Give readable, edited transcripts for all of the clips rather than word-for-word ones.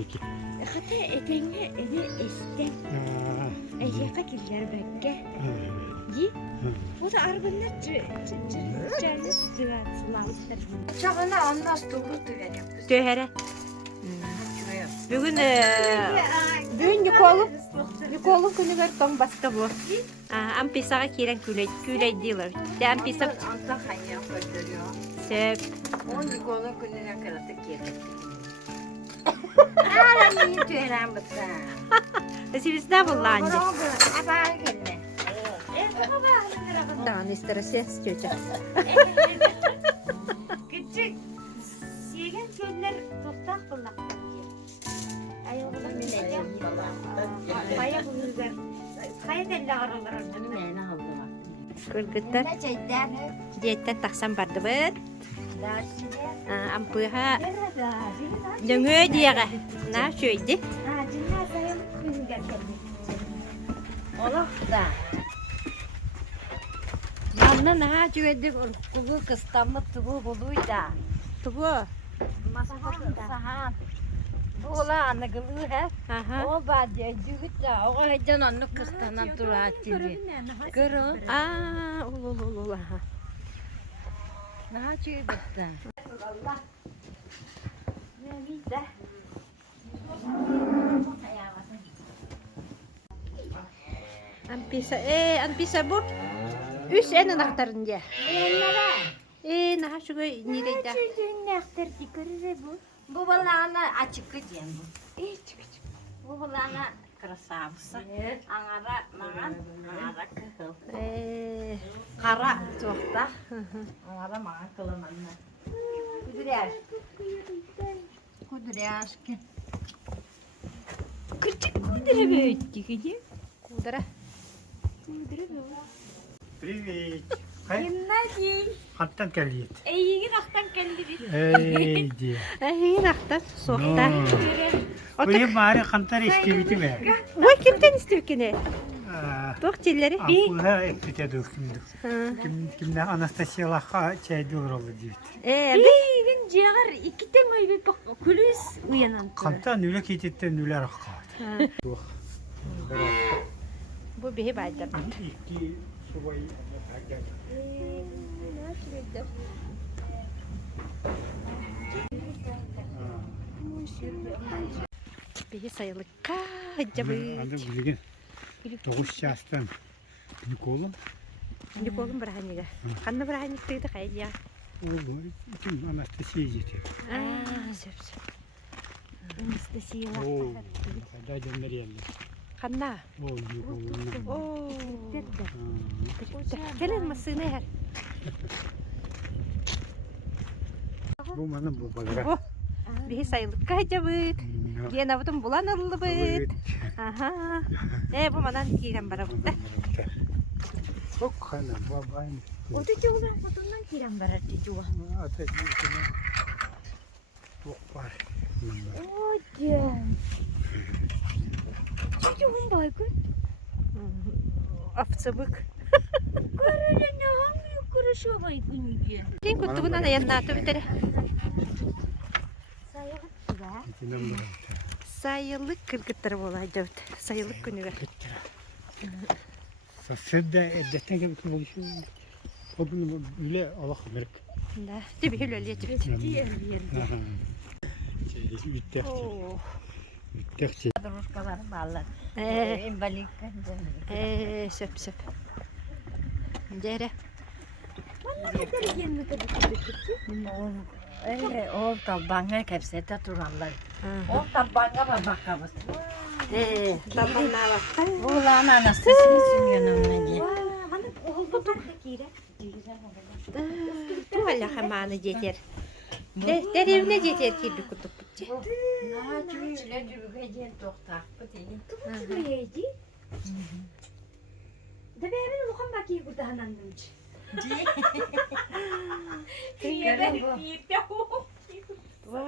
Jeki. Hata edenge ene esten. Ejeka killer bekke. Gi. O da arabanlar canlı dıratsılar. Çağına anlas dolu tüverim. Töhere. Şuraya. Bugün Yukoluk günüger ton başka bu. Ampisağa kiren küley diyorlar. De ampisa Anta hayyan gönderiyor. sep. 10 kolun gününe kadar yedik. Ara niye tüveren bısa? Siz ne buldu anne? Abar gelme. Daha ne ses çocuk. Küçük. Siegen çöller toptak bulak. Ayağımdan bineceğim. Kaya bulurlar. Kaya delle aralar orada. Ne aldı? Kırgıtlar. Ne çekten? Diyetten taksan bardı bıt. Dersine. Ampıha. Döngü diyege. Ne şöyle? Ola da. Yanına ne çöğüdük? Kulu kıstamı tuğu buluyda. Tubu. Sahan. Bu ola anıgılı he. Aha. O badiye cügüt da. O heyecan onu kıstana duratçıyı. Kırı. Aa, ul. Ne çöğüdük da. Anpisa bu. Üç en anahtarın diye. Naha şu nerede? Bu balağına açık diyeyim bu. Bu balağına krasavısı. Anara mağan, anara kıhıl. Kara çokta. Anara mağan kılımanlar. Kuduryaş. Kuduryaş ki. Küçük kudura büyüttü ki. Kudura. Привет. Хай. Kimler Hanttan geliyet. İyi naktan geldi. Eydi. İyi naktan soğukta. Buraya bari hantar istiviti ver. Bu kimden istiyor ki ne? Dokçilleri. Ampulha epite dökümdük. Kimden Anastasiyalığa çay doğralı diyor. Bir gün ciğer iki tane bir bak kulüs uyanan. Kanta nüle kitette nüle rakka. Bu bir bayda. İki subayı Bir sayılı kacabı. Adı bilgin. Doğuş çastan. Nikolum. Nikolum bırakınca. Kanlı bırakınca da kaydı ya. Oğlum, bütün Anastasiya yetiyor. Söp. Anastasiya. Oo, da gönderiyeli. Kanla. Oo, Nikolum. Oo. Gelen masını her. Bu bana bu bagara. Bu. Bir sayılı kacabı. Yine avutun bulan aldı bıt. Aha. Bu madan kiren bara bıt. Çok kana babayın. O da çoğulan fotondan kiren bara çoğu. Ata gitsin. Çok var. Hocam. Çocuğum baygın. Afsabık. Kararı ne hangi kuruşu baygın ki? Kim kuttu buna da yanına atı bitere. Sayılık kırgıtları olacak. Sayılık günü ver. Sasırda edetten gibi konuşuyor. O gün öyle Allah merak. Da, tabii öyle öyle. Üttek. Oo. Üttek. Duruşkaları bağlar. İmbalık. Söp. Dere. Vallahi yerine de O tabanğa hepsete turallar. O tabanğa bakamaz. Tabanlar var. Ulan anastasını sünüyorum ben. Bana oldu da kire. Tu hala hamana yeter. Der evine yeter ki bir kutup bütçe. Ne çüyle cübüge toktak bu değil. Tutmayaydı. Da benim lokam baki burada hanandımcı.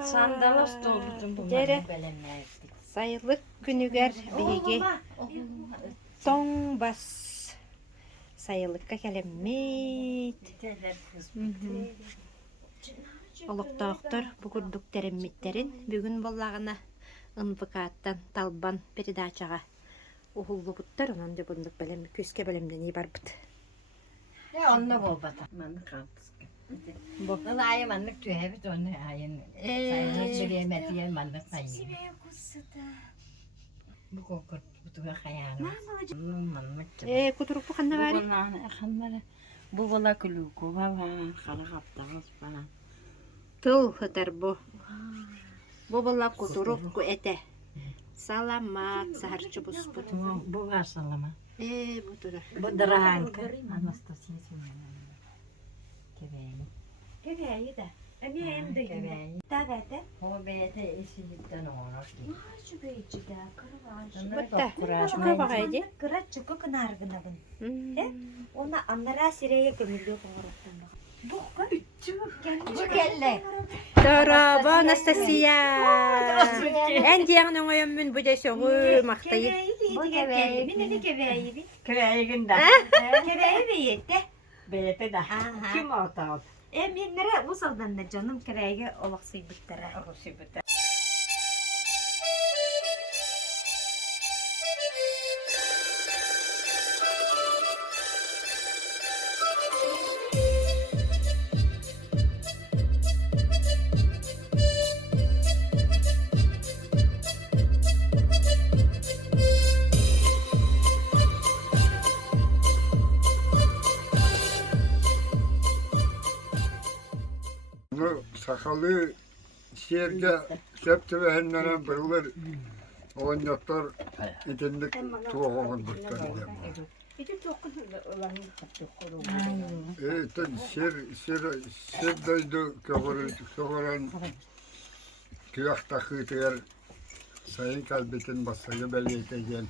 Sandalos doldurdum bunları belemeye. Sayılık günüger bege ton bas. Sayılıkka kelemet. Oluktaaqtar bugurduk teremmitterin bugün bollagına ынбыкааттан талбан передачаға ухуллубуттар онон де бундук белем күскө белемден барбыт. Onunla bol bata. Manlık kaltıske. Bu da ayı manlık tüy hep onu ayın. Sayın bir yemek yer manlık sayın. Bu kokut kutuğa hayal. Manlık. Кутуруп буханна баары. Bu bala kuluku baba kala kaptağız bana. Тыл хытар бу. Бу бала кутуруп ку эте. Саламат сахарчы буспут. Bu var salama. Бу тура. Bu dırağın. Anastasia Sümeyye. Kebeğini. Кебеи да. Эмием да. Kebeğini. Тагата. O beyte eşilikten olur ki. Чубейчига, кырваш. Бутта. Чука багайди. Кырат чука кынаргынабын. Ona аннара сирeye көмүлдү коңораттан баг. Букка Bu kelle. Здорово, Анастасия. Эн диягын оңойоммун бу десөңү мактайы. Мен эле кебейби. Kebeğinde. Кебейби етте. Beyte de. Kim ortağı? Меннере усалдан да жаным кереге олаксыйбыттара. Bu sakalı şehirde septi ve hennenen bırılır. Oyuncaklar itindik tuğağın bırtlar. Evet, şer daydı köğüren kıyak takıtıgar sayın kalbetin basayı belirteceğin.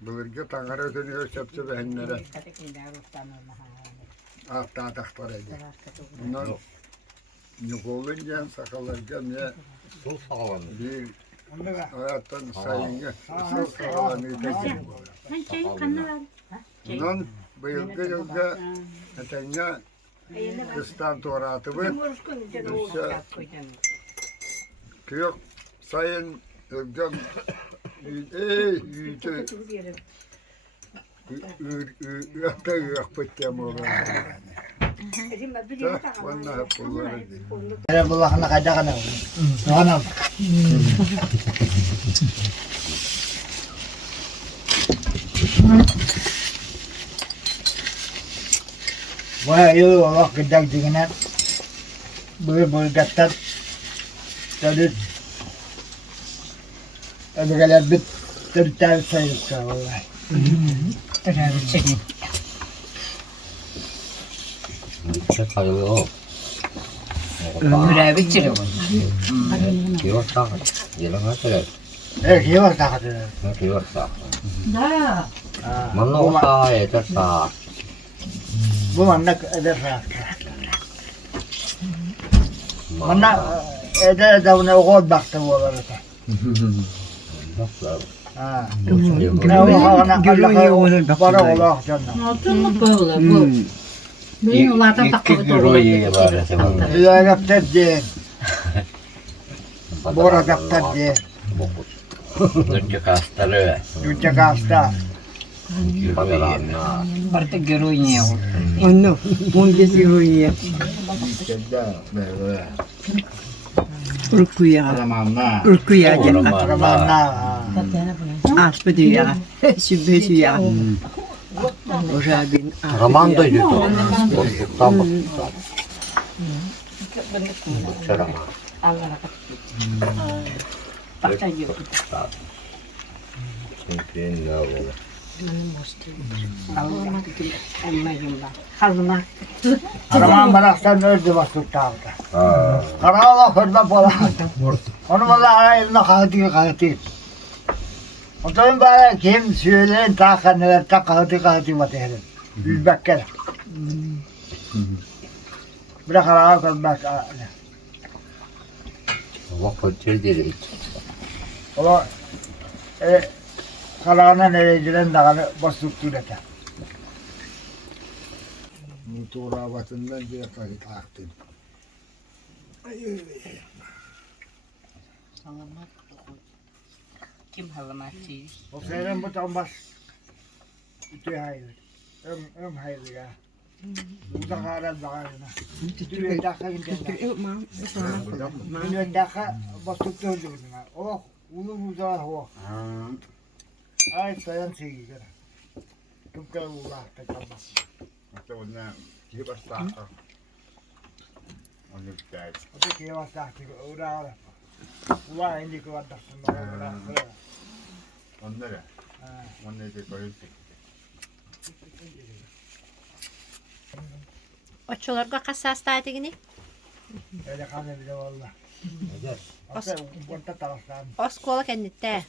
Bılırgı tangar ötünüyor septi ve hennere. Hatta taktar edin. Bunlar Nukolunca sakallarca ne bir hayattan sayınca sakalanı tekin. Bundan bu yılda etenge kıstan toratı var. Kıyok sayın ılgam yüce Yata yakpıttım oğlum. Vallahi hep bunları değil. Era bulakna kayda kana. Kana. Wah, yo Allah kedak dengan boleh gatat. Jadi ada kalau bit tertarik saya wallahi. Tertarik sini. 가요. Ömüre bitirir bu. 기웠다. 일어나서 Kiwas tak ada. 기웠다. Da. 만나고다 애들다. Bu mana ada rak. Mana ada daunnya okot bakta bola ta. Ah. Para Allah canna. Altın mı böyle bu? Benim onlardan takılı 이로이 말해서 Ya kapten je. Bora kapten je. 늦게 갔다를 Yuca kasta. 받아라. Artık görünüyor. Onu. Bunge siruye. Urkuya, Urkuya je. Ramana. Ramana. Aspediya, Sübesiya. Ojabin. 라만도 이제 또 땀. 저랑 Raman baraktan öldü basıp tavda. 아, Karala fırda bola. Onu valla eline kağıtı. Otoyun bana kim söyleyin takan neler tak kağıtı batırın. Yüzbekker. Bırak karala kalmak. 먹고 질질이 Ola karalana nerecilen dağını basıp durata. Tuğra batından diye kayıt aktın. Salamat. Kim halamatçı? O seyren bu tam bas. Ütü hayır. Hayır ya. Uzak aran bağırına. Ütü dakika gidiyor. Milyon dakika basıp döndürdüğüne. Oh, uzağa o. Ay sayan şeyi gara. Kıpkara uzakta kalmaz. Mutta on nää kivastaa. On nyt käy. O da kıyavas tahti uğrağa. Ulan indi kıvattaksın. On nere? On ne teko yüksekti. Oçolarga kassas tatigini. Öyle kanı bile valla. Öder. Asa orta taraftan. Oskola kenditte.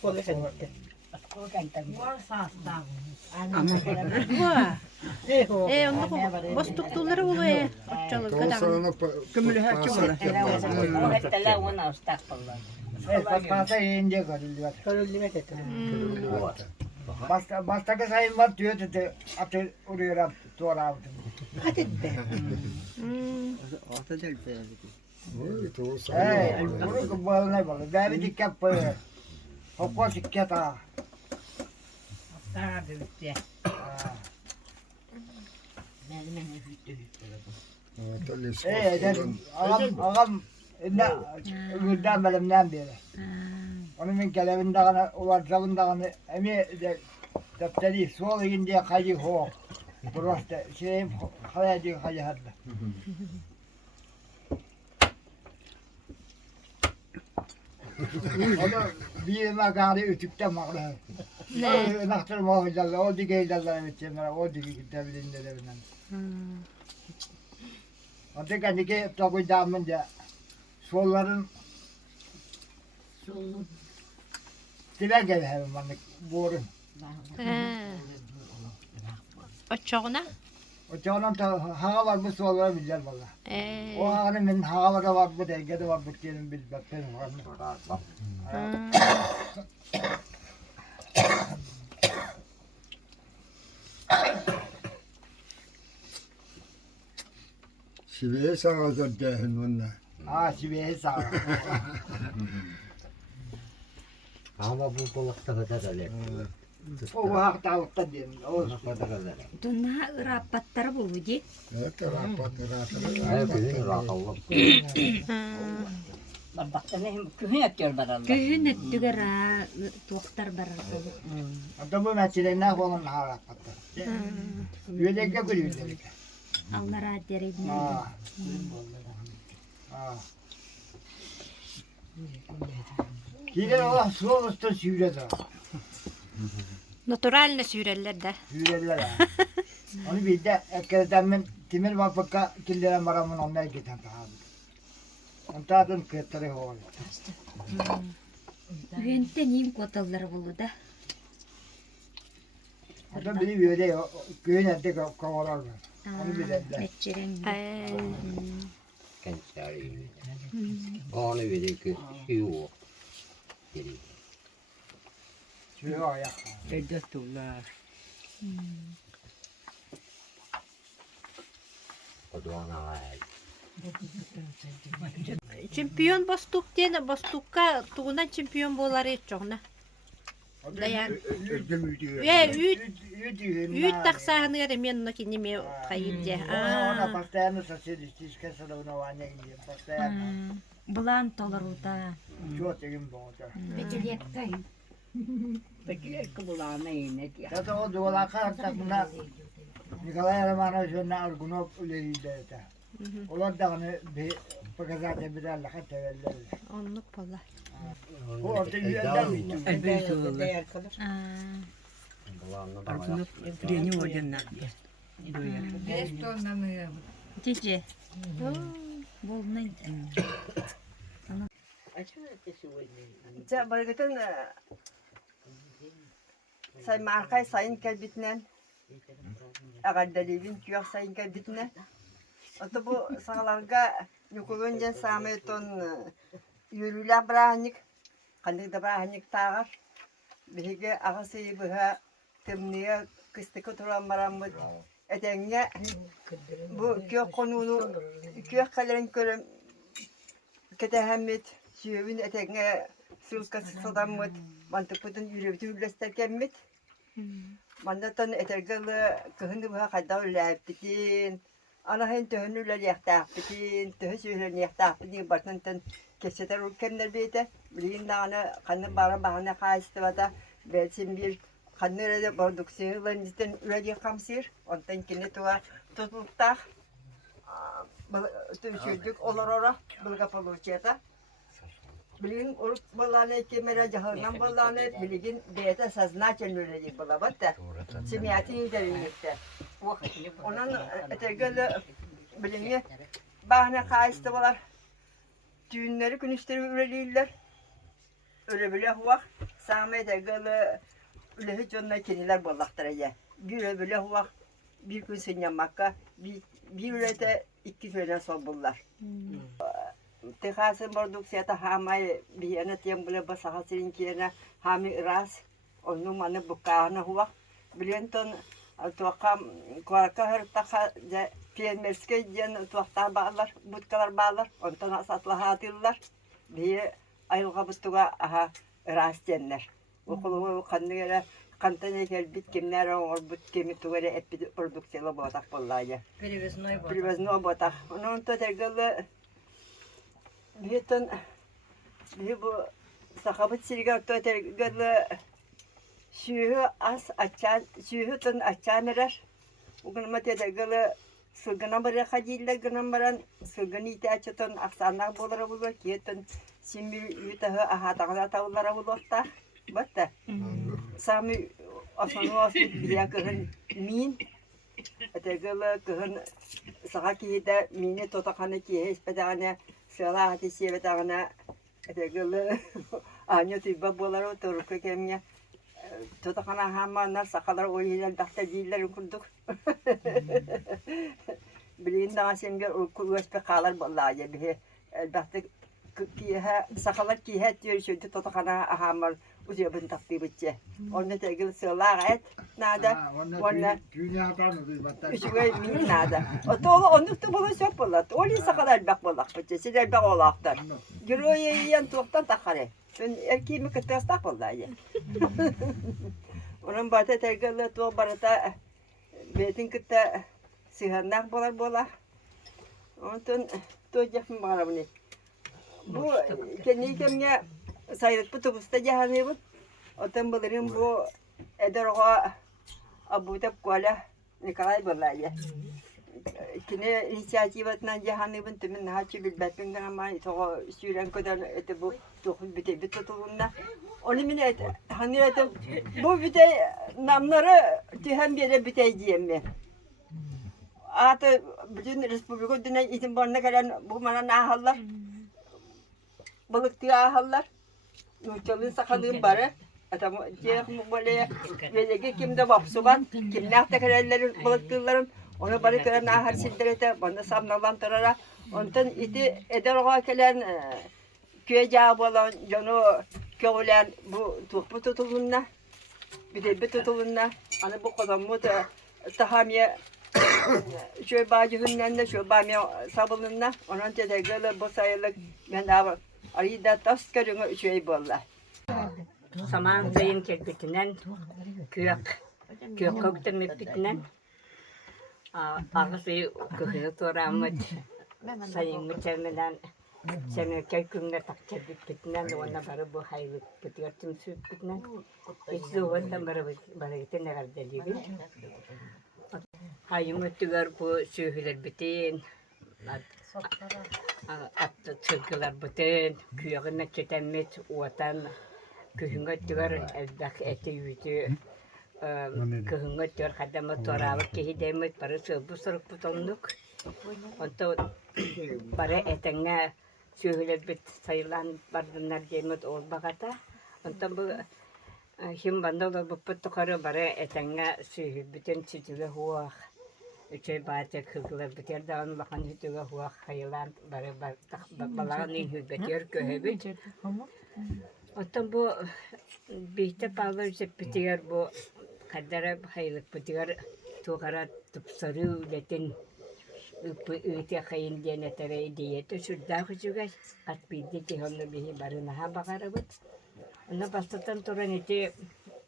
Var sağdan. Vaa. Onu bostuktuları oluyor. Oçolarga da. Hatta ona ustaklar. Pasta yiyince görülüyor. Bastaka sayın var diyor dedi. Atı uğruyor tuğra aldım. Hey, bunu kubalına bak. Davi dikkat böyle. Hokko sikket ha. Daha büyük. Ağam gülden belimden beri. Onun min kelebin dağına, uvarsavın dağına, emi de defteri sol yiyince kayı ho. Burası şeyim hayacı kayı hatta. Onu bir makarı ütükte makarı. Ne? Naktır muhafızlarla, o dike ilerler biteceğim, o dike gidebilin de devinden. Hatta kendiki takuy damınca solların dile gel hemen bana borun. Oçoğuna. O çoğunun hağa var bu sollara bilir valla. O hağının benim hağa var bu dengede var bu diyelim bil bak benim var mı? Siveye sağlık dehin bunlar. Şiveyi sağ. Ama bu balıkta kadar öyle. O haktalıkta diyelim. O Kadar öyle. Donna rapattar buluji. Evet, rapat. Hayır, bizim rakalım. Bakta ne köhün yapıyor baralı. Köhün öttügera tuaktar barar. hatta bu meseleyi ne kolun hağa haktalıkta. Üyelekle gülüyor dedik. Allara derin. Gider Allah sol üstü sürüyor da. Naturalne süreller de. Sürüyorlar ha. Onu bir de eklerden ben timir vapaka killeren baramın onlara giden tabi. Ontadan kırtları ol. Üyente neyim kotalları bulu da. Hatta biri böyle köyün evde kovalar var. Onu bilirler. Meçeren. Gençler iyi. Onu verir ki şu o. Geri. Sürüyor ya. O da ona ait. Çempiyon bostuk diye bostukka tuğuna çempiyon bolar etçoğuna. Dayan. Üyüt taksahını gara men noki nime kayıpca. Ona pastayanı sosyalistiş kesada ona vanya gidiyor. Pastayanı. Bulan tolaruda. Çok tegim boğda. Meçeriyettay. Peki kulağına iğne diye. Zaten o duvala kartak buna Nikolay Romanovic'in Argunov uleriyle de. Onlar da onu bir pakazada bir Allah teveller. Onluk polar. O orta yüzden miydi? Değer kalır. Geç donlamıyor. Cici. Bolnan. Bargatın say markay sayın kalbitnen agadalibin tüyak sayın kalbitne ata bu sağlarga yukuluncan sameton yürüyle bıraknik kandık da bıraknik tağır bihige ağası bıha temniye kıstıkı turan maramut etenge bu kök konunu kök kalem körüm ketehammet Siyevin etenge sılkası sadanmıt. Mantık bütün yürüyüp üllesterkenmit. Mandattan etergalı kıhındı buha kadar ülleğiptikin. Ana hen töhün ülleğiptikin. Töhüs ülleğiptikin. Bartıntı'n keseter ülkenler beyte. Bilgin dağına kanı bara bahane kayıstı vada. Belsin bir kanı öyle produksiyonlarınızdan ülleğipkamsır. Ondan kine tuğa tutuktağ. Tüçürdük olur ora. Bilga polurçiyata. Bilgin uruk balane kemera jahırnan balane bilgin beyte saznaçen ülleğip bulabatta. Simiyati yüzerinlikte. Onun etegeli bilingi bahane kayıstı var. Düğünleri günüşleri üreliyirler. Öyle bile huvak. Sağma etegeli ülehi canına kendiler bollaktarıya. Bir öyle huvak. Bir gün sinyamakka. Bir ürete 2 sene son bullar. Tekasın produksiyata hamay bir yana tiyem bile basahasının kiyana hami iras. Onun manı bukağına huvak. Bilenton tuakam kuarka hırtaka piyenmerske diyen tuakta bağlar, butkalar bağlar. Ondan asatla hatırlar. Bir ayılga butuga aha iras diyenler. Okulu kandıgara kantane gelbit kimler or but kimi tugare epi produksiyala botak bollaya. Privazno botak. Onun to tergalı bir bu sahabet sirgar to tergalı şuhu as açan şuhu tun açanlar. Bugün mate tergalı sılgına bara khadilla gınambaran sılgını itaçton aksanlar bolara bulur ki tun simbil yutağı aha tağla tavlara bulurta. Batta. Sami asanu asli biya kehın min. Tergalı kehın sakaki de mini totakane ki hespedane Sala hati siya betana etegele anyo tiba bolar otur kekemnya tutakana hamana sakalar oylar dakta diller kurduk bilin daha semger kulwespe kalar bollaja bihe dakta kiha sakalar kiha diyor şu tutakana hamar uziya ben takti bitçe onu tegel sala et nada Onlar dünyadan bir batar. Üçüge min nada. O tolu onu da bana çok bolat. Oli sakalar bak bolak bitçe. Sizler bak olaktar. Giroya yiyen tuğtan takare. Ben erkeğimi kıtas tak bollaja. Onun batı tegel tuğ barata betin kıta sihannak bolar bola. Ondan tuğacak mı bana bunu? Bu kendi kemge sayılık bu tubusta cahane bu. Otan bulurum bu ederoğa Abu Tabkuala Nikolay Bollaya. Kine inisiativatnan cahane bu temin haçı bilbetben ama to süren kadar ete bu tohum bite tutulunda. Onu mine hani ete bu bite namları tühem bire bite diyemmi. Ata bütün Respublika dünya izin barına gelen bu mana nahallar. Balık diye ahallar. Nurçalın sakalığın barı. Adam diye böyle velege kimde vapsuban, kim nahta kararları balıkçıların onu barı kıran ahar sildirete bana samnalan tarara. Ondan iti eder oğa gelen köye cevabı olan canı köylen bu tuhbu tutulunna. Bir de bir tutulunna. Hani bu kadar mı da tahamiye şöyle bağcı hünnende şöyle bağmaya sabılınna. Onun tedegöle bu sayılık ben daha arayda tas karını şöyle bolla. Saman sayın kelbetinden kök kökten mepitinden ağası kökü toramıt sayın müçemeden seni kökünde takçı bittinden de ona barı bu haylık bitiyortum süttinden hiç zuvandan barı gitten ne kadar gibi hayım ötüler bu sühüler bitin attı çırkılar bitin köyüne çetemmet vatan Kehunga tügar evdak eti yüzü kehunga tügar kadama toravar kehi demet para sebu sarık putonduk. Onto para etenge sühüler bit sayılan bardınlar demet ol bakata. Onto bu him bandolar bu putukara para etenge sühü biten sütüle huak. Üçe bahçe kırgılar biter dağın bakan sütüle huak hayılan para balağın hübetiyor köhebit. Otan bu bihte bağlar bitiyor bu kadara haylık bitiyor tuğara tıpsarı üretin ıtı kayın diyene tere diyete şurada küçüğe at bildi ki onu bir barınaha bakarabıt. Ona bastatan turan eti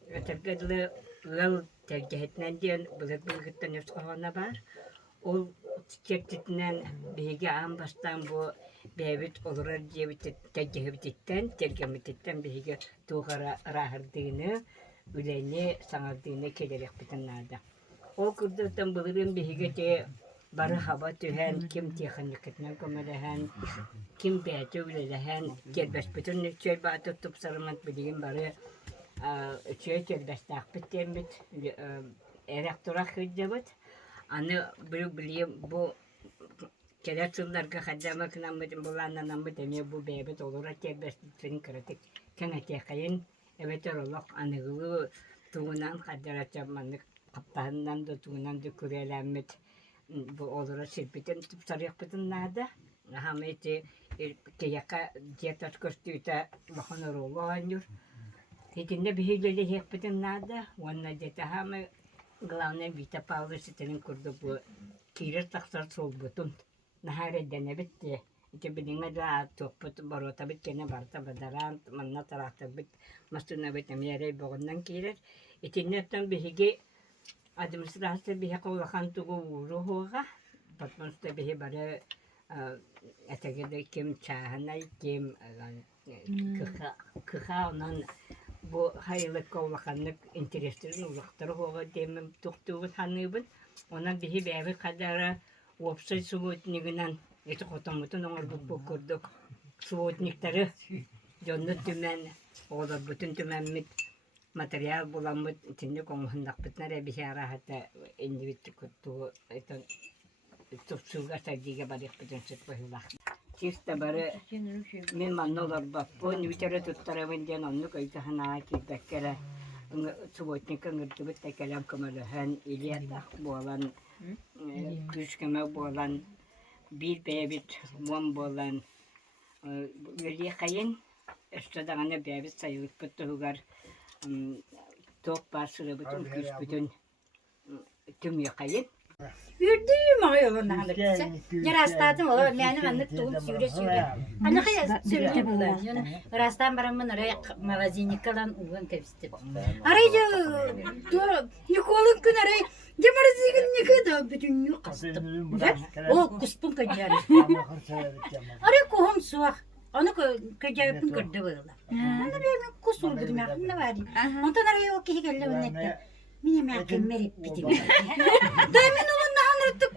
ötebedli ıl tercih etmen diyen bılık bılıktan üstüne var. O çiçektinden bilgi an baştan bu bebit olur diye bir tercih etitten bilgi tuğara rahırdığını üleni sanardığını kelerek bitenlerde. O kurduktan bılırın bilgi de barı hava tühen, kim teknik etmen komadahan, kim beyte ülelehen, gelbes bütün çöl batı tutup sarımat bilgin barı çöl bes takbitten bit, elektorak hıcabıt. Anı bileyim bu keler çıllarga kaddamak namıdım bulanla namıdım bu bebet olur gelbes bütün kritik. Kena tekayın evet oralak anıgılı tuğunan kaddara çapmanlık kaptanından da tuğunan da kürelenmet. Bu olur sirpiten tutup sarıyak biten nada. Hameti kiyaka diyetat kostüte bakana rolu anjur. Hitinde bihileli hek biten nada. Wanna jeta hama glawne vita pavlı sitenin kurdu bu kirir taksar sol butun. Nahare dene bitti. İşte bilinme de toput barota bit kene barta badaran manna tarafta bit mastuna bit emyere boğundan kirir. İtinnetten bihigi administrasyon bir kavlakan tuğu ruhuğa, patronsta bir bare etekede kim çahanay kim kıha onun bu hayırlı kavlakanlık intereslerin uzakları hoğa demem tuktuğu tanıbın, ona bir bebe kadar website subutniğinden eti kotamutun onlar bu kurduk subutnikleri jonnu tümen olar bütün tümenmit material bulamut içinde konuhundak bitnere bir şey hatta individu kutu eton tupsuga sadiga barik bütün sıkbahıla. Çifte barı min mannolar bak bu nüvitere tuttaravın diyen onu kayıtahana ki bekkere subutnik angırtı bit tekelam kamalıhan iliyata bu alan küskeme bu alan bir bebit mum bu alan yürüye kayın estadağına bebit sayılık kutu hugar tok basılı bütün küs bütün tüm yakayın. Ürdüğüm ayolun anlıkça. Yarastadın olur. Benim anlık tuğum süre. Anlık ya süre bulan. Rastan baramın araya magazini kalan uğun tepsiti. Arayca Nikol'un gün araya Gemarızı gün ne kadar bütün yok kastım. O kuspun kacar. Araya kohum suak. Onu kacayıpın kırdı böyle. Onu benim kusur dedim ya. Ne var? Ondan araya o ki geldi önette. Benim yakın merip bitim. Dayımın olan nahanırtık.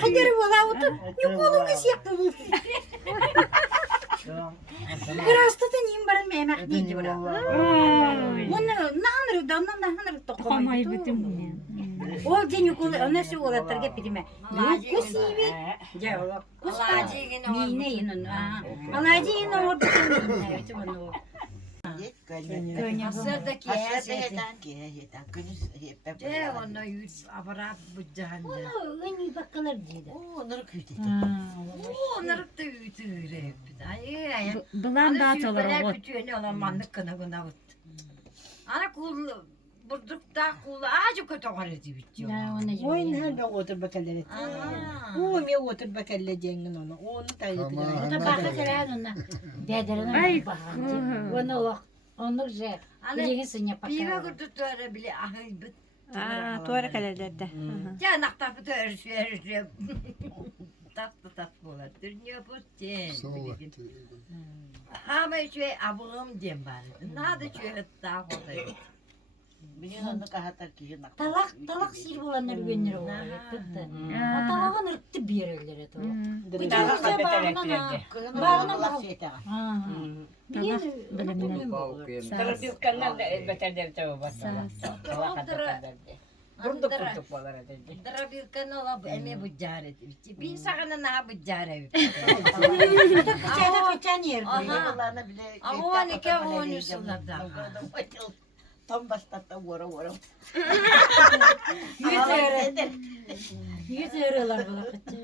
Kacarı valla otur. Yok oğlum kız yaptı bu. Biraz da neyim barın memek neydi bura. Onu nahanırık da ondan nahanırık da komaydı. O den yok oğlum. Ona şu oğlatlarga bitime. Yok kus iyi. Ya oğlum. Kus da. Neyine yine onu. Alacı yine orada. Evet onu. Sıradaki yetan günüz hep de ona yüz abara bucağında. Onu iyi bakılır dedi. Onları küydü. Onları da yüzüyle hep. Ay Bulan da atılır o. bütün olamanlık kına but. Ana kul burduk da kul acı kötü karıcı bitiyor. Oyun her bir otur bakalım. O mi otur bakalım cengin onu. Onu da yıkıyor. O da bakı sever ona. Bederine bakın. Onu bak. Onu güzel. Bileğin yapar. Bir kurdu tuara bile ahı bit. Tuara kalelerde. Ya nakta bu örüşüyor. Tatlı olur. Dünya bu şey. Ama şey ablam diyem bari. Nada şey daha fazla. Talak sir bulanlar gönlür olur. O talağın ırktı bir yerlere talak. Bu cümle bağına bak. Terus dükkanlar beter devte basar. Burduk burduk bolar dedi. Darabirkan ola eme bu caret. Bir sakana na bu caret. Şeyde kaçan yer. Ama ne ki onu sularda. Tam başta vura. Yüz eurolar bula kaçan.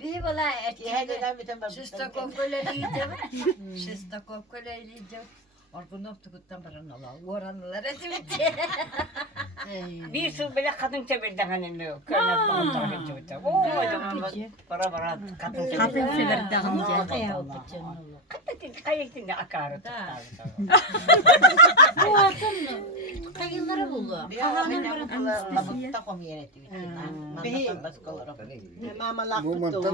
Bir bala etkiler. Şista kokkoları yiyeceğim. Şista kokkoları yiyeceğim. Orkunov tukuttan baran ola. Oranlar etmedi. Bir su bile kadın çevirden hani yok. Köyler bana tarih çevirden. Oo, para kadın çevirden. Kadın severden kaya oldu canım. Kayıktın da akarı. Bu atın kayınları buldu. Kalanın Lamutta komiyeti bitti. Manatan baskalarım. Mama Bu mantan da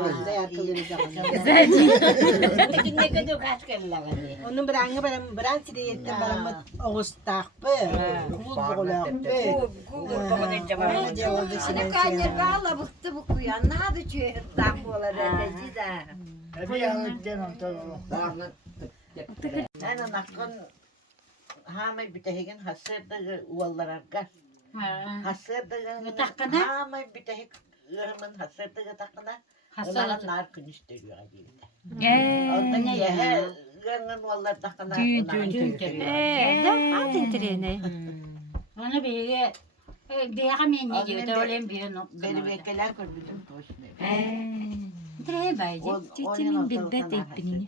Ne kadar kaç kere lagani. onun beran sideyette baramı Ağustak'ı. Kul boğulak'ı. Google bana cevap. Hani kaynar bağla bıktı bu kuyan. Ne adı çöğür takvolar edeci de. Bir ağırlıktan ondan. Ben nakon hamay bitehigin hasırdı uvallararga. Hasırdı Takana? hamay bitehik ırmın hasırdı takana. Hasalat. Onların nar künüstürüyor gibi. Ne Ondan ya? yehe ırmın vallar takana. De adın trene. Ona bir men ne diyor da ölen bir no. Beni bekler gördüm toşne. Tre baycı. Çiçeğin bilbet ettiğini.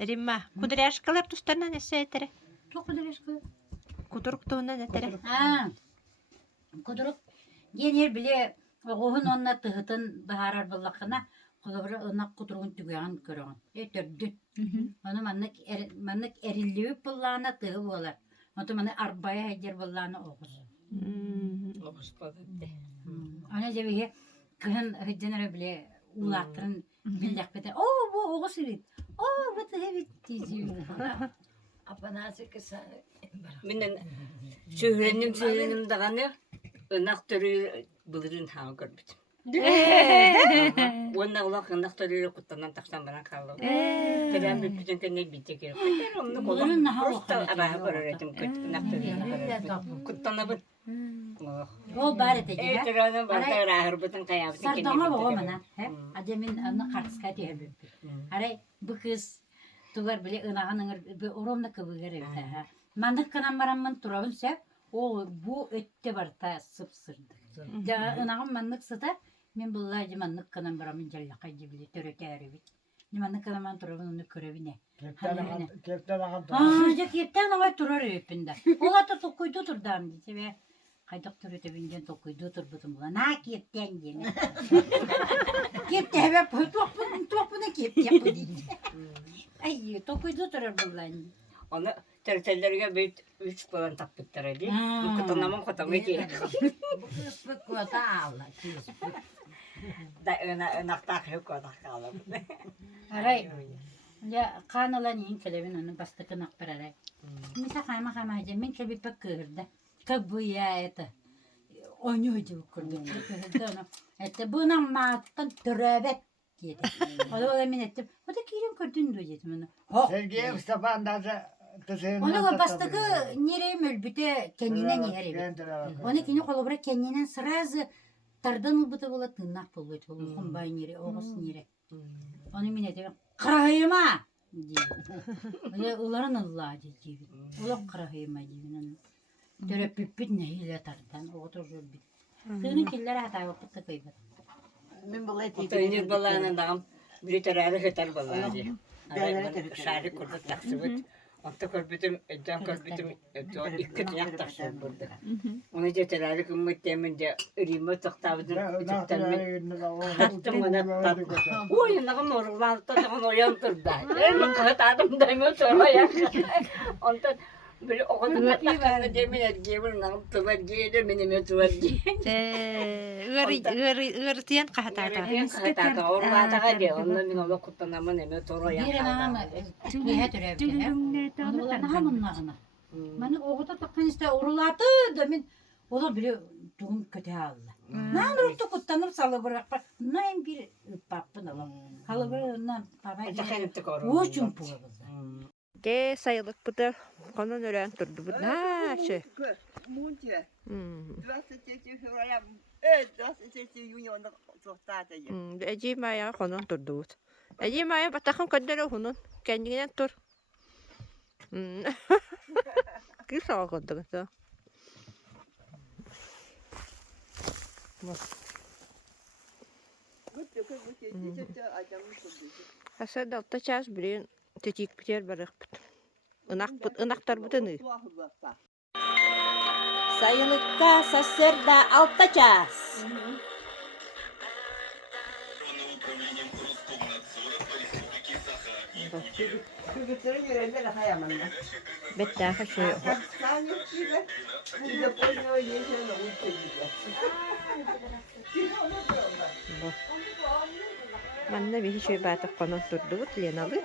Rimma, kuduryaşkalar tustana ne söylere? Çok kuduruşku. Kuduruk tuğuna ne tere? Ha. Kuduruk. Genel bile oğun onna tıhıtın baharar bulakına kulabra ınak kuduruğun tügüyen körüğün. Tördün. Onu manlık erilliği bullağına tıhı bolar. Onu manlık arbaya hecir bullağına oğuz. Ona cebihe kıhın hıccanara bile ulattırın bildak beder. Oo bu oğuz irit. Oo bu tıhı bitti. Apanası kısa. Benim söhrenim dağını ınak törü bılırın hağı görmedim. Onunla ulak ınak törü kutlanan taksan bana kaldı. Teden bir bütün kendine bitecek yok. Bılırın hağı Prosta araya görürdüm ınak törü. Kutlanabın. O bari de Evet, törenin barda rahır bütün kayabı. Sardama baba mana. Acemin ana kartıska diye bir. Aray bu kız tugar bile ınağın bir oromda kıvıgar evde. Mandık kanan maramın turabın sev. O bu ötte var ta sıpsırdı. Ya ınağın mandık sıda. Men bullacı mandık kanan maramın jallakaycı bile töreke erevi. Mandık kanan man turabın onu körevi ne? Kepten ağam. Aa, kepten ağay turar evinde. Ola da tokuydu turdan diye ve kaydak törete binden tokuydu tur butum bula. Na kepten yine. Kepte hebe tokunu kepte bu deyince. Ay, tokuydu turar bulan. Onu tertellerine bir üç falan takpıtlar edin. Kutanamın kutamı ki. Bu kız bu kota ağla. Da ınak takıyor kodak kalım. Aray. Ya kanalan yin kelebin onu bastıkın akbar aray. Misa kayma hacı min kebi pek kırdı. Kabu ya ete. Oynuyordu kurdu. Kırdı onu. Ete buna mattan türebet dedi. O da emin ettim. O da kirin kırdın diyor dedim onu. Sergiye Mustafa'nın da Onu bastıkı nereye mülbüte kendine nehre. Onu kini kolubra kendine sırazı tardan ulbuta bola tırnak buluyor. Olsun bay nere, oğuz nere. Onu min ettim. Kırahıyma! diyor. Öyle uların Allah diyor. Ulan kırahıyma diyor. Döre püppüt neyle tardan. O da zor bit. Tığının killere hata yapıp da kıybat. Min bu eti. Otoyunuz balağına dağım. Bir terörü hıtar balağı. Şarı kurduk taksıbıt. Onta körbütüm, can körbütüm, iki tınak taksıbıt burada. Onu ceteleri kımmet demince ürümü tıktavıdır. Taktım ona taktım. Oy, nakım orulantı da onu oyantırdı. Elma kağıt adım dayımı sonra yakın. Ondan böyle o kadar taktığında demin ergeğimin nakım tuvar giydi, benim tuvar giydi. Irtiyan kahatata. Ergeğin kağıt orulantı giydi. Ondan ben onu kutlanamın emi sonra Bir yakın. anam niye türevdi. Onu ulan hamın nağına. Bana oğuda taktan işte urulatı demin. O da bile doğum kötü halde. Ne olur tukuttanıp salı bırak. Ne bir papın alalım. Halı böyle ondan baba. Etakenettik orada. O çumpu. De sayılık bu da konan ören turdu bu. Ha şey. Munche. 23 february. 23 junio zortata ya. Eci maya konan turdu. Eci maya batakam kadere hunun. Kendine tur. Kisa kadar da. Hasa dalta çaz birin tetik biter barak. ынактар бутыны. Sayılıkka sasırda altta ças. Çocukların görevleri hayamanlar. Беттәхә шөй. Sen yok gibi. Bir de boyuna oynayacağına uçacağız. Манна бихи шөй бата конон турдубут Леналы.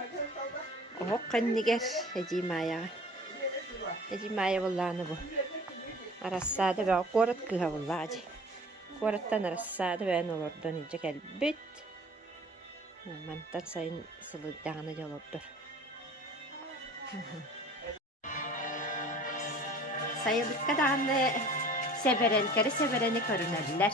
Ох каннигер эжи мая. Эжи мая булланы бу. Арассада бә корат кыга буллажы. Кораттан арассада бән олордон инже келбит. Мантан сайын сылыдагына жолордор. Sayılıkka dağını sebereni körünediler.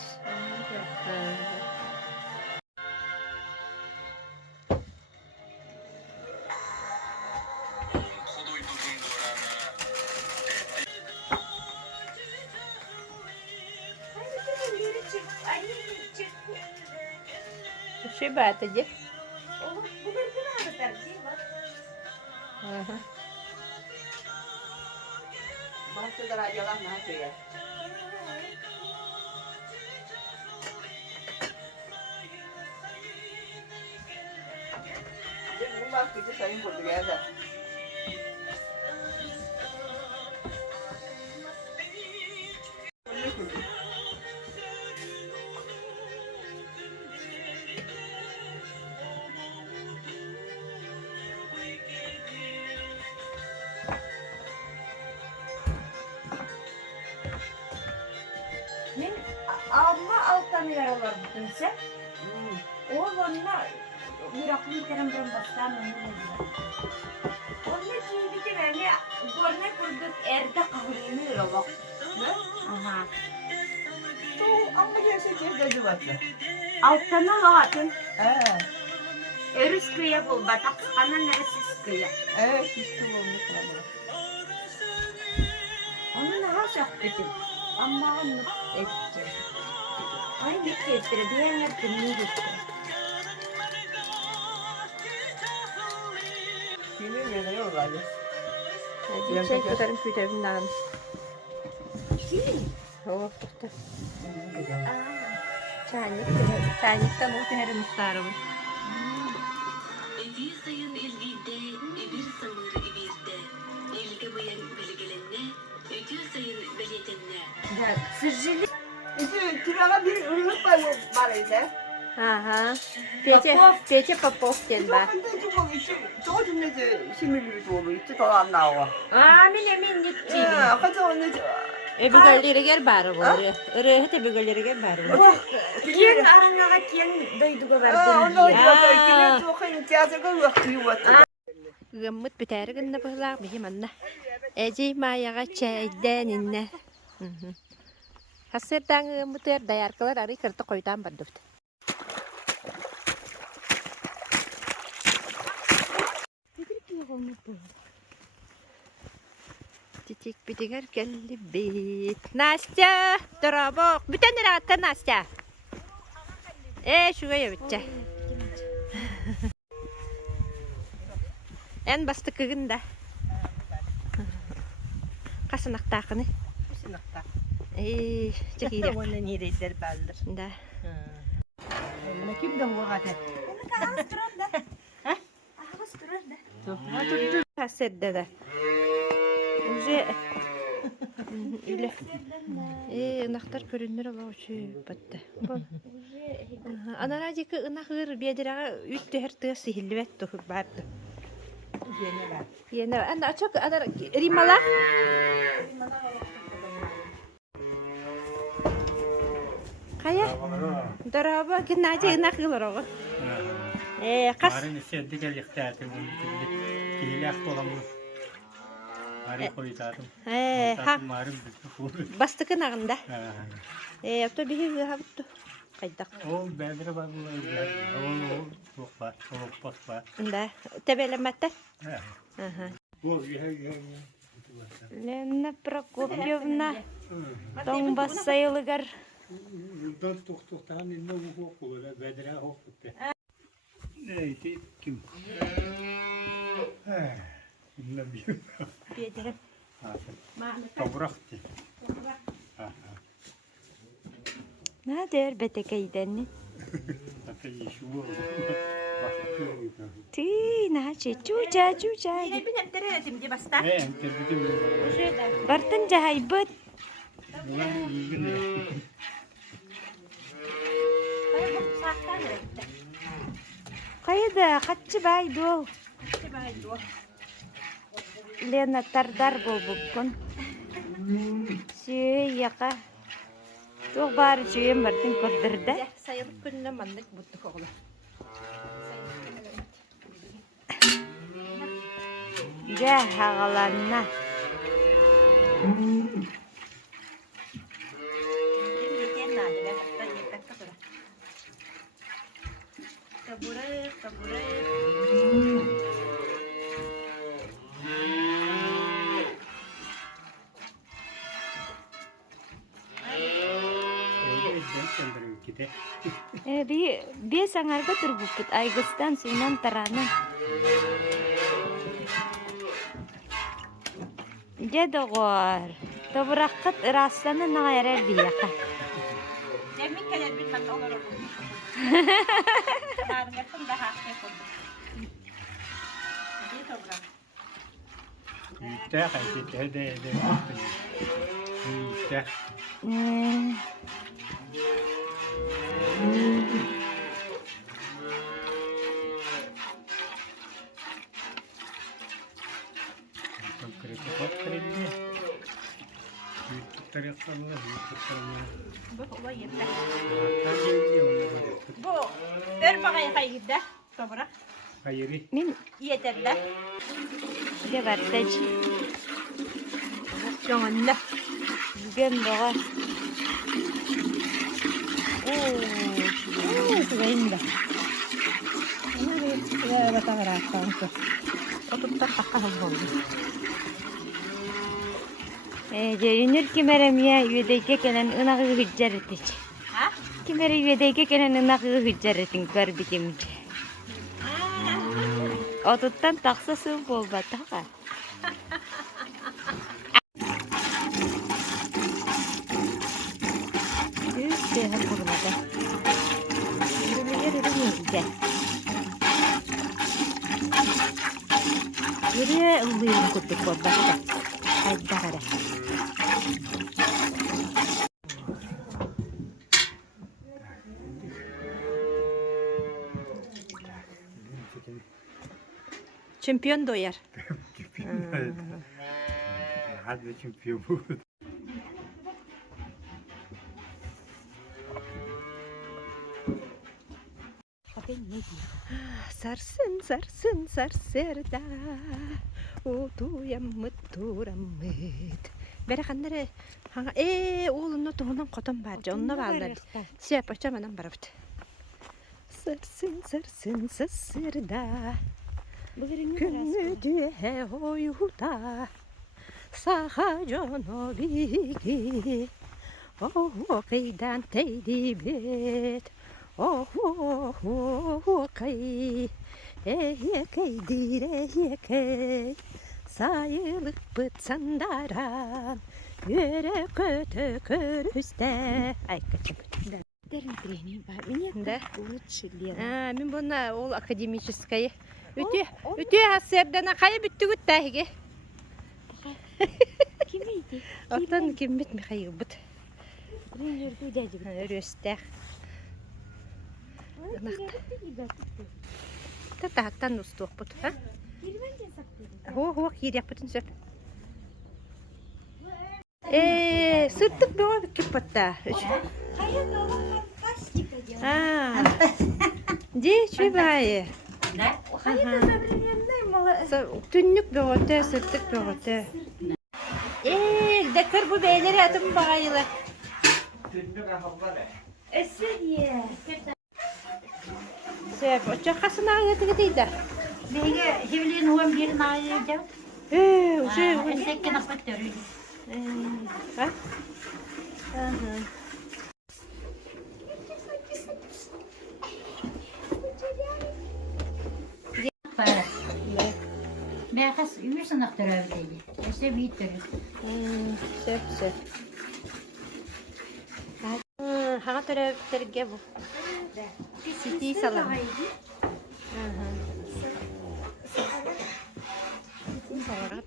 Şey batıcı. Bahçede yalan ne yapıyor? Bu bahçede sayın kurdu geldi. Amma alttan yaralar bütün sen. Oğlanla bir aklım kerem ben bastan onu. Onunla kimi de beni görme kurduk erde kavrını bak. Aha. Bu amma gerçek evde duvarda. Alttan alatın. Evet. Örüs kıya bul batak ana neresiz kıya. Evet işte olmuş ama. Onu daha şahbetim. Ama onu edeceğim. Ay ne kestire diyenler kimi gitti. Kimin yerine yollardı? Эжи чай көтөрүм күтөбүндан. О, тохта. Çaylıktan o teherim muhtarım. Evi sayın elbirde, bir samır ebirde. Elge bayan belgelenme, ödül sayın belgelenme. Sırcılı. Kirağa bir ırlık var evde. Aha. Pece Popov den ba. Çok cümlede şimirli dolu içi dolan nava. Amin emin gitti. Kaça onu Ebigölleri bar bu. Rehet ebigölleri bar bu. Kiyen aranaga kiyen doyduga Onu verdim. kimin tokin tiyatroga vakti var. Gımmıt biter gınna bıhlaq bihim anna. Eji mayaga çaydan inne. Hasırdan gımmıt dayarkalar arı kırtı koydan bardıftı. Titik bitiger geldi bit. Nastya, durabok. Bütün rahatta Nastya. Şuraya bitecek. En bastı kığında. Kasınak takını. Çok iyi. Onu nereydiler baldır. Da. Ne kim de bu kadar? Hasırda da. Уже öyle. Anahtar görünür ama o şey battı. Anaracık anahır bir yere üttü her tığ sihilvet tuhur vardı. Yine ben açık anar rimala. Kaya. Daraba ginace anahır o. Kas. Marın istedi gel ihtiyatı bu. Kiylak dolamur. Marı koytadım. Ha. Marın bu. Bastık nağında. Yaptı bir şey yaptı. Kaydak. O bedre var bu. O çok var. O pas var. Da. Tebelemette. Ага. Bu Lena Prokopyevna. Donbas sayılıgar. Yıldan tohtan inne bu okulu bedre okudu. Neydi kim? Bunlar bir Bederim. toprak diye. Ne der betekeyden? Hatta yeşil olur. Başka bir Ti na cuca. Yine bir nemtere şimdi basta. enterdedim. Bartın cahaybet. Bunlar iyi ne? Kayda kaççı baydo. Lena tardar bolbukun. Şey yaka. Çok bari şeyim bartın kordırda. Sayılıp gününe mandık bulduk oğlum. Hagalanna. Bir sangarga terbukit aygıstan sunan taranan. Jadogor. Toprakkat rastlanı nağerer diyaka. Demin kadar bilmem olur olur. Yarın yapın daha yapın. İyi toprak. Yüksek hareket de. Yüksek. Bu örpağı kayıda toprak. Hayır. Min Yeter de. geberteci. Sonunda. Bugün doğa. Sıvayında. Nereye batağıraktan ki? Otup da takalım oldu. Yünür kimerem ya üyedeyke gelen ınağı hüccar edici. Kimere üyedeyke gelen ınağı hüccar edin garbi kimce. Otuttan taksa sığ bol batağa. İşte burada. Yürüye ılıyım kutuk bol batağa. Haydi bakara. Çempiyon doyar. Hadi çempiyon bu. Sarsın sarserda. Utuyam mıturamıt. Berekanları hanga oğlunun tohundan koton barca onunla bağlar. Şey yapacağım anam barabıt. Sarsın sarserda. Günü dühe hoyuda. Saha canobigi. Oh kıydan teydibet. Oh kıy. Kıy dire kıy. Sayılık bıtsandaran. Yöre kötü körüste. Ay kaçım. Derin trening var. Minette. Min buna ol akademическая. Ütü hasebden akaya bitti güttahige. Kimiydi? Atan kim bitmi hayıbıt. Röster. Tatahtan ustuk but. Ho kir yapıtın söp. Sırtık bir o bir patta. Ha. Di çübaye. Ne? Hayır da söyleyeyim mi? Tünlük bir ote, sırtık bir ote. Dekar bu beyleri adım bağıyla. Eseriye. Sep, o kasına ayetı gidiydi. Neye hevliğin uğum birin ayıracağım. Esekken asmak görüyoruz. Ha? Mekas Üyü sınıf tarafı değil. İşte büyük tarafı. Söp. Hağa töröpтерге bu. Siti salam. Siti salarat.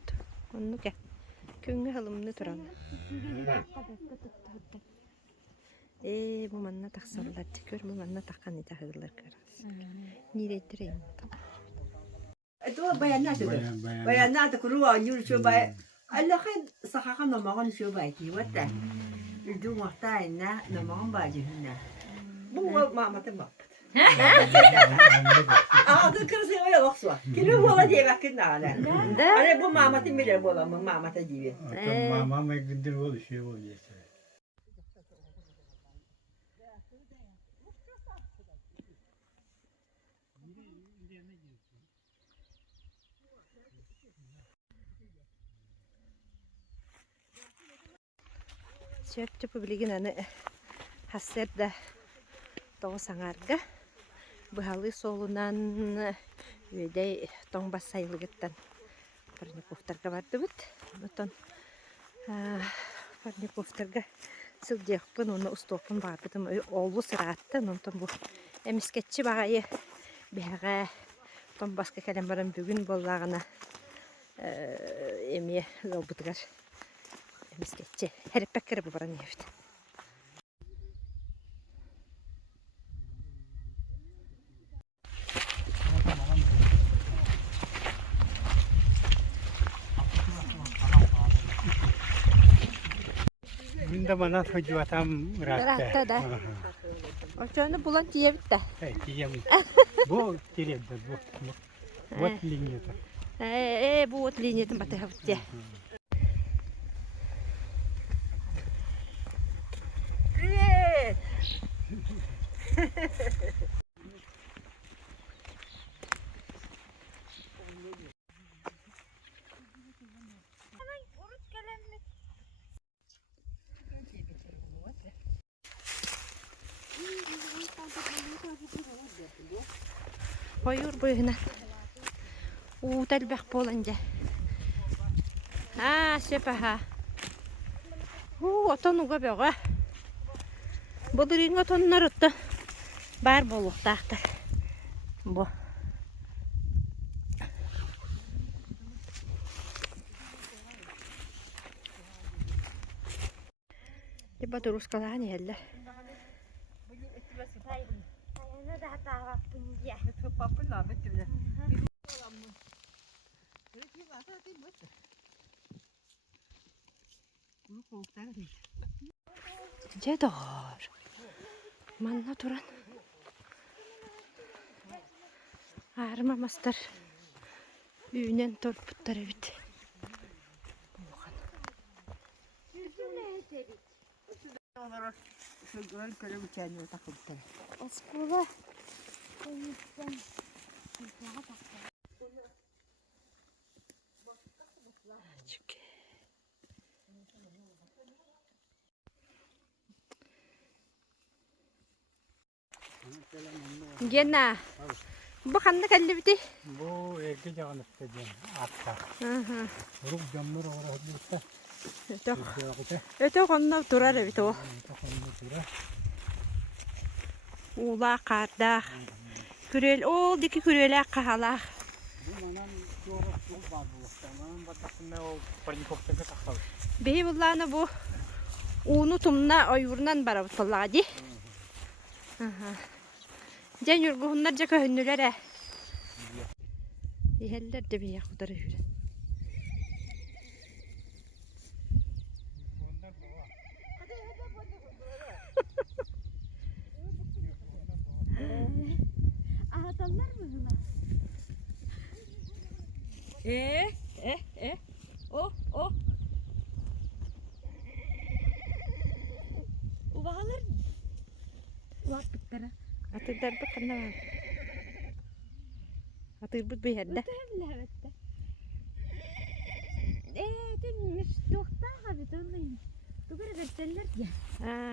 Onu ke. Küngü halımını turan. Bu manna taksallar. Tükür bu manna takkan ita hırlar karas. Nirettireyim. تو بيانات بيانات كروه نيو شو باي الله خير صحة نماغن شو باي كي وتا يدو محتاجنا نماغن باجي هنا بو ما تبقى هذا كرسي ويا لقصة كله والله دي بكنا على أنا بو ما تميل والله ما تجيبه Mama mekdir ol şey oluyor. Söp publigin anı hasırda doğu sanarga. Bu halı solunan üyde ton basaylı gittin. Parni puftarga vardı bit. Oton parni puftarga sılcakpın onu ustopun vardı. Oğlu sırattı. Ondan bu emisketçi bağayı bihaga ton başka kalemlerin bugün bollağına emiye galbıdgar. Emisketçi. Her pekkere bu baran evde. Bunda bana çocuğu atam Rahatta da. O çoğunu bulan diye bitti. Bu kireydi bu. Bu linyada. Bu ot linyetin batı bitti. Koyur boyuna. Utal bolanca. Sepaha. Oton uga böga. Bodrin oton narutta. Bar boluk tahtır. Bu. Tiba terus kalah nih heller. Cedar. Manna turan. Arma master. Ünen torputları bit. Şu göl köle bıçağını takıldı. Askıla. Gena. Bu kandı kalli biti. Bu erkek jalan istediğim atta. Ruk jamur oraya gitti. Öte konda durar biti o. Ula karda. Kürel ol diki kürele kahala. Behi bullana bu. Unu tumna ayurnan barabıtılladı. Can yurguhunlar jaka hünnülere. Yeheller de bir yakudara yürü. Ahatallar mı buna? O. Uvahalar mı? Uvaklıklara. Atırlar bakın ne var. Atır bir yerde. Evet. Dün çoktan abi dönmeyin. Bu kadar dertler ya.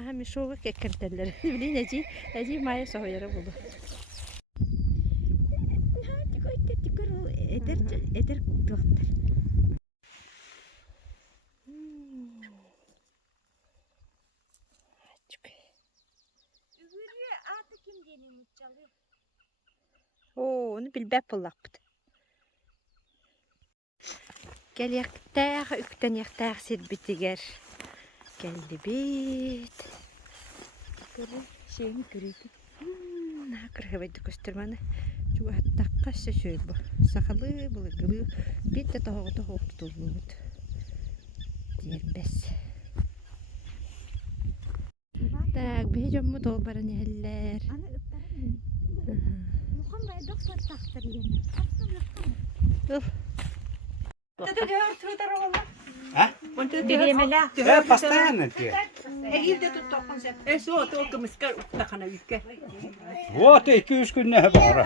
Hem şoğuk kekerteller. Bilin eci maya soğuyara buldu. Hadi koy eder doktor. Oo, onu bilbep bullakpıt. Gel yaktağ, ükten yaktağ sirbitiger. Geldi bit. Böyle şeyini görüyordu. Kırıkıbaydı göstermeni. Çünkü hatta kaçta şöyle bu. Sakalı, bılıgılı. Bir de tohuğu tutulmuyordu. Diğer bes. Tak, bir camı dolbaran yeller. Постоянно те. Suo tuokkamista uttakana ykke. Вот 2-3 günne var.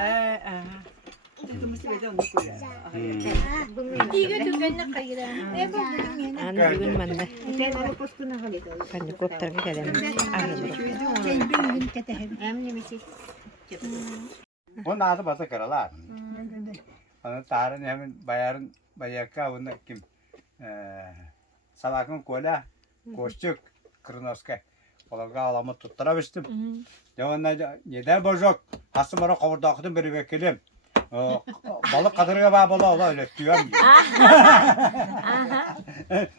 Anı bir gün bende. Ben de koptarga gelem. Onun adı basa karalar. Onun tarın hemen bayarın bayaka onun kim? Sabahın kola, koştuk, kırnoska. Olarga alamı tutturamıştım. Devamında neden bozuk? Hasta bana kavurdakıdım bir vekilim. Balık kadırga bağ ola öyle diyorum.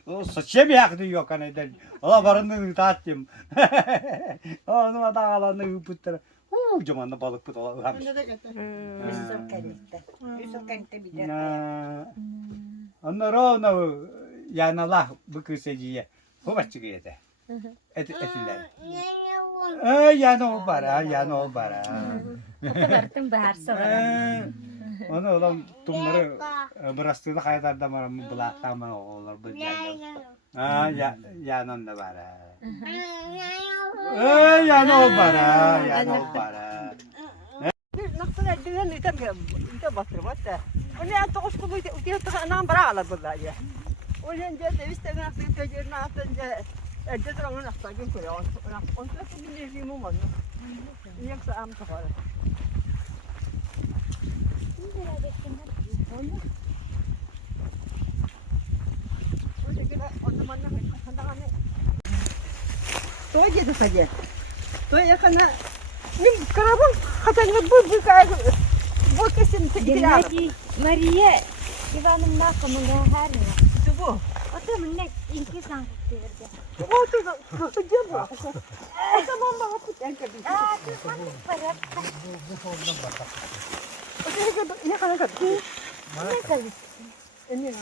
O sıçı bir hakkı yok hani de. Ola barındığını tattım. Onun da alanı puttura. Cumanda balık put ola. Onlar onu yanalah bu kısacıya. Bu başçıya da. Etiler. Yani o bara, yani o bara. Okullartın bahar sonra. Onu olan tumları bırastığını kaydarda bana mı bulaktan bana olur bu canım. Yanan da bara. Yani o bara, yani o bara. Naktura düğün ite batır batta. Onu ya tokuş kubu ite anam bara ala bullaya. O yüzden de işte naktura tecrübe naktura Eddet orang nak tak gini kau orang untuk tu ni dia mau mana? Ini yang saya am tu kau. Tu aja tu saja. Tu ya kena. Ni kenapa katanya bu kaya bu kesin tidak. Maria Ivanovna kamunya hari. Tu bu. Otur mennek inki sangat terja. Oh tu dia bu. Tamam banget tu yang kedua. Tu mana parat? Ini kan kan. Ini kali. Ini yang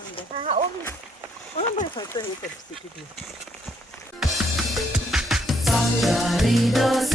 Om. orang boleh itu sedikit ni. Sangaridos